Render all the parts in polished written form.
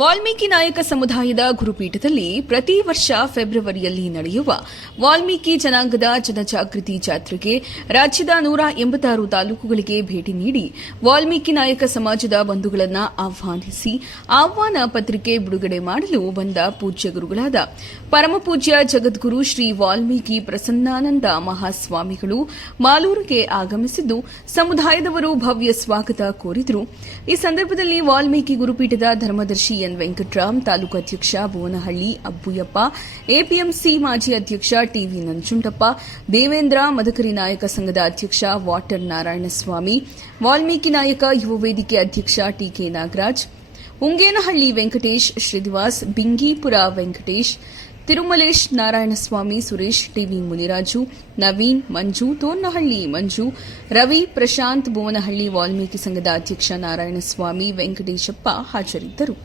ವಾಲ್ಮೀಕಿ ನಾಯಕ ಸಮುದಾಯದ ಗುರುಪೀಠದಲ್ಲಿ ಪ್ರತಿ ವರ್ಷ ಫೆಬ್ರವರಿಯಲ್ಲಿ ನಡೆಯುವ ವಾಲ್ಮೀಕಿ ಜನಾಂಗದ ಜನಜಾಗೃತಿ ಜಾತ್ರೆಗೆ ರಾಜ್ಯದ 186 ತಾಲೂಕುಗಳಿಗೆ ಭೇಟಿ ನೀಡಿ ವಾಲ್ಮೀಕಿ ನಾಯಕ ಸಮಾಜದ ಬಂಧುಗಳನ್ನು ಆಹ್ವಾನಿಸಿ ಆಹ್ವಾನ ಪತ್ರಿಕೆ ಬಿಡುಗಡೆ ಮಾಡಲು ಬಂದ ಪೂಜ್ಯ ಗುರುಗಳಾದ ಪರಮಪೂಜ್ಯ ಜಗದ್ಗುರು ಶ್ರೀ ವಾಲ್ಮೀಕಿ ಪ್ರಸನ್ನಾನಂದ ಮಹಾಸ್ವಾಮಿಗಳು ಮಾಲೂರಿಗೆ ಆಗಮಿಸಿದ್ದು ಸಮುದಾಯದವರು ಭವ್ಯ ಸ್ವಾಗತ ಕೋರಿದರು. ಈ ಸಂದರ್ಭದಲ್ಲಿ ವಾಲ್ಮೀಕಿ ಗುರುಪೀಠದ ಧರ್ಮದರ್ಶಿ ವೆಂಕಟರಾಮ್, ತಾಲೂಕು ಅಧ್ಯಕ್ಷ ಭುವನಹಳ್ಳಿ ಅಬ್ಬುಯಪ್ಪ, ಎಪಿಎಂಸಿ ಮಾಜಿ ಅಧ್ಯಕ್ಷ ಟಿವಿ ನಂಜುಂಡಪ್ಪ, ದೇವೇಂದ್ರ, ಮದಕರಿ ನಾಯಕ ಸಂಘದ ಅಧ್ಯಕ್ಷ ವಾಟರ್ ನಾರಾಯಣಸ್ವಾಮಿ, ವಾಲ್ಮೀಕಿ ನಾಯಕ ಯುವ ವೇದಿಕೆ ಅಧ್ಯಕ್ಷ ಟಿಕೆ ನಾಗರಾಜ್, ಉಂಗೇನಹಳ್ಳಿ ವೆಂಕಟೇಶ್, ಶ್ರೀನಿವಾಸ್, ಬಿಂಗೀಪುರ ವೆಂಕಟೇಶ್, ತಿರುಮಲೇಶ್, ನಾರಾಯಣಸ್ವಾಮಿ, ಸುರೇಶ್, ಟಿವಿ ಮುನಿರಾಜು, ನವೀನ್, ಮಂಜು, ತೋರ್ನಹಳ್ಳಿ ಮಂಜು, ರವಿ, ಪ್ರಶಾಂತ್, ಭುವನಹಳ್ಳಿ ವಾಲ್ಮೀಕಿ ಸಂಘದ ಅಧ್ಯಕ್ಷ ನಾರಾಯಣಸ್ವಾಮಿ, ವೆಂಕಟೇಶಪ್ಪ ಹಾಜರಿದ್ದರು.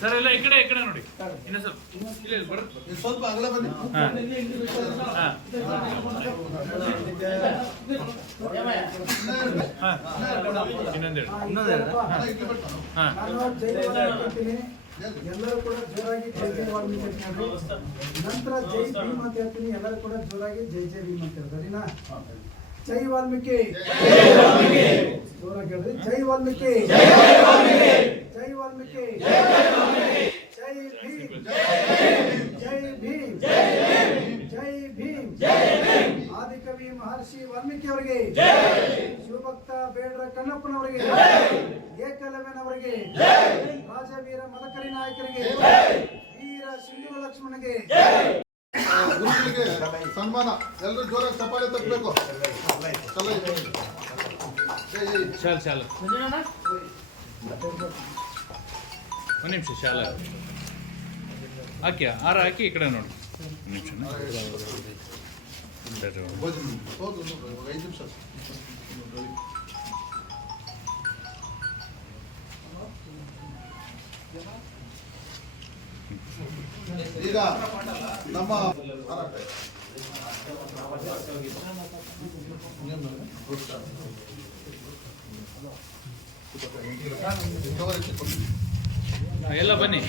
ಸರ್ ಎಲ್ಲ ಈ ಕಡೆ ನೋಡಿ ಇನ್ನು ಸ್ವಲ್ಪ ಅಗಲ ಬನ್ನಿ. ಎಲ್ಲರೂ ಕೂಡ ಜೋರಾಗಿ ಜೈ ಜೈ ವಾಲ್ಮೀಕಿ ಅಂತ ಹೇಳ್ರಿ. ನಂತರ ಜೈ ಭೀಮ್ ಅಂತ ಹೇಳ್ತೀನಿ. ಎಲ್ಲರೂ ಕೂಡ ಜೋರಾಗಿ ಜೈ ಜೈ ಭೀಮ್ ಅಂತ ಹೇಳ್ತಾರೆ. ಜೈ ವಾಲ್ಮೀಕಿ, ಜೋರಾಗಿ ಹೇಳ್ರಿ. ಜೈ ವಾಲ್ಮೀಕಿ, ಜೈ ವಾಲ್ಮೀಕಿ, ಜೈ ಭೀಮ್, ಜೈ ಭೀಮ್, ಜೈ ಭೀಮ್. ಆದಿಕವಿ ಮಹರ್ಷಿ ವಾಲ್ಮೀಕಿ ಅವರಿಗೆ, ಶಿವಭಕ್ತ ಬೇಡ್ರ ಕಣ್ಣಪ್ಪನವರಿಗೆ, ಏಕಲವ್ಯನವರಿಗೆ, ರಾಜವೀರ ಮದಕರಿ ನಾಯಕರಿಗೆ, ವೀರ ಸಿಂಧು ಲಕ್ಷ್ಮಣಗೆ ಗುರುಗಳಿಗೆ ಸನ್ಮಾನ. ಎಲ್ಲರೂ ಜೋರಾಗಿ ಚಪ್ಪಾಳೆ ತಟ್ಟಬೇಕು. ಒಂದು ನಿಮಿಷ ಶಾಲ ಹಾಕಿ ಆರ ಹಾಕಿ ಈ ಕಡೆ ನೋಡಿ. ನಿಮಿಷ 5 ನಿಮಿಷ. ಈಗ ನಮ್ಮ ಎಲ್ಲ ಬನ್ನಿ.